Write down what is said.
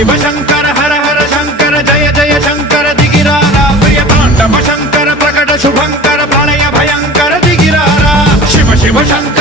शिव शंकर हर हर शंकर जय जय शंकर दिगिरारा प्रिय तांडव शंकर प्रकट शुभंकर प्रलय भयंकर दिगिरारा शिव शिव शंकर